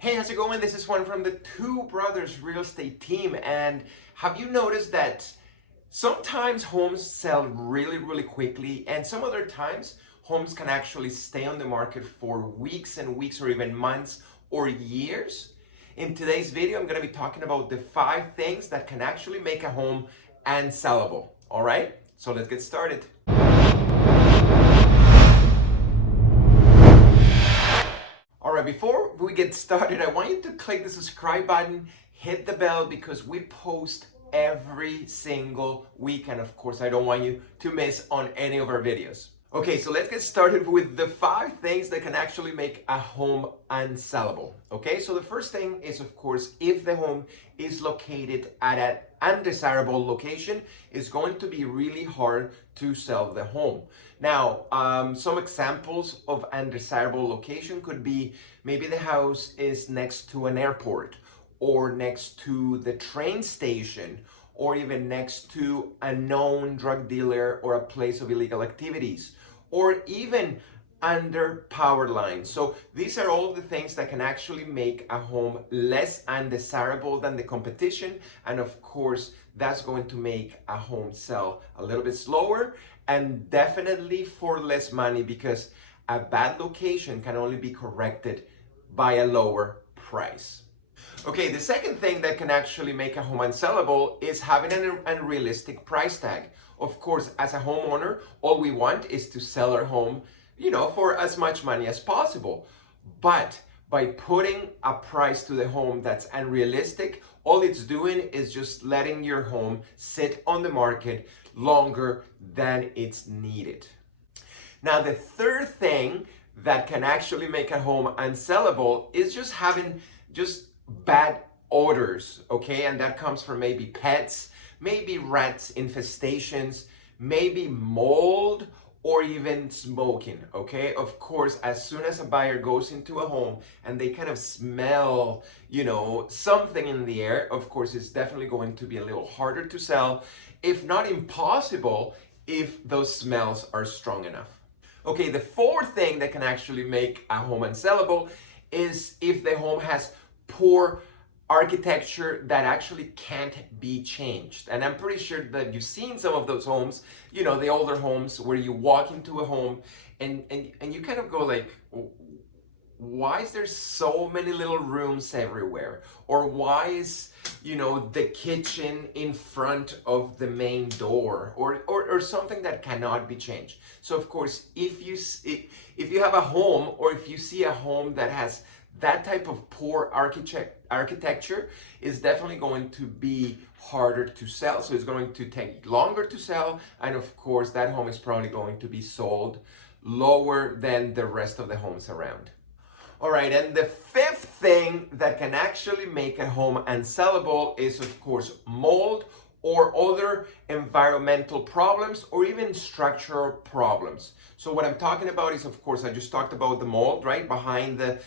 Hey, how's it going? This is Juan from the Two Brothers Real Estate team. And have you noticed that sometimes homes sell really quickly, and some other times homes can actually stay on the market for weeks and weeks or even months or years? In today's video, I'm going to be talking about the 5 things that can actually make a home unsellable. All right, so let's get started. Alright, before we get started, I want you to click the subscribe button, hit the bell, because we post every single week, and of course I don't want you to miss on any of our videos. Okay, so let's get started with the 5 things that can actually make a home unsellable. Okay, so the first thing is, of course, if the home is located at an undesirable location, it's going to be really hard to sell the home. Now, some examples of undesirable location could be maybe the house is next to an airport, or next to the train station, or even next to a known drug dealer or a place of illegal activities, or even under power lines. So these are all the things that can actually make a home less undesirable than the competition, and of course that's going to make a home sell a little bit slower and definitely for less money, because a bad location can only be corrected by a lower price. Okay, the second thing that can actually make a home unsellable is having an unrealistic price tag. Of course, as a homeowner, all we want is to sell our home, for as much money as possible. But by putting a price to the home that's unrealistic, all it's doing is just letting your home sit on the market longer than it's needed. Now, the third thing that can actually make a home unsellable is just having bad odors, okay? And that comes from maybe pets, maybe rats infestations, maybe mold, or even smoking, okay? Of course, as soon as a buyer goes into a home and they kind of smell, something in the air, of course, it's definitely going to be a little harder to sell, if not impossible, if those smells are strong enough. Okay, the fourth thing that can actually make a home unsellable is if the home has poor architecture that actually can't be changed. And I'm pretty sure that you've seen some of those homes, the older homes where you walk into a home and you kind of go like, why is there so many little rooms everywhere? Or why is, the kitchen in front of the main door, or something that cannot be changed. So of course, if you have a home, or if you see a home that has that type of poor architecture, is definitely going to be harder to sell. So it's going to take longer to sell, and of course that home is probably going to be sold lower than the rest of the homes around. All right, and the fifth thing that can actually make a home unsellable is, of course, mold or other environmental problems, or even structural problems. So what I'm talking about is, of course, I just talked about the mold, right? Behind the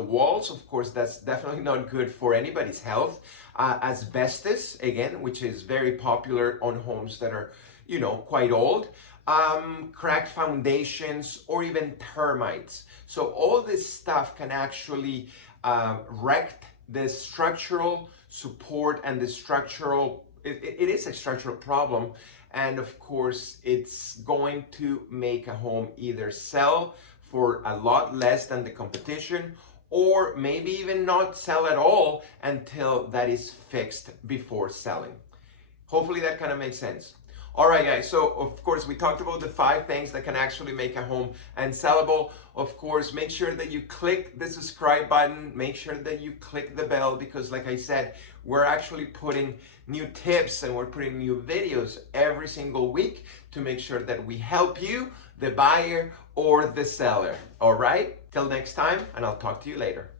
walls. Of course, that's definitely not good for anybody's health. Asbestos, again, which is very popular on homes that are, quite old. Cracked foundations, or even termites. So all this stuff can actually wreck the structural support and the structural, it is a structural problem. And of course, it's going to make a home either sell for a lot less than the competition, or maybe even not sell at all until that is fixed before selling. Hopefully that kind of makes sense. All right, guys, so of course we talked about the 5 things that can actually make a home unsellable. Of course, make sure that you click the subscribe button, make sure that you click the bell, because like I said, we're actually putting new tips and we're putting new videos every single week to make sure that we help you, the buyer or the seller. All right, till next time, and I'll talk to you later.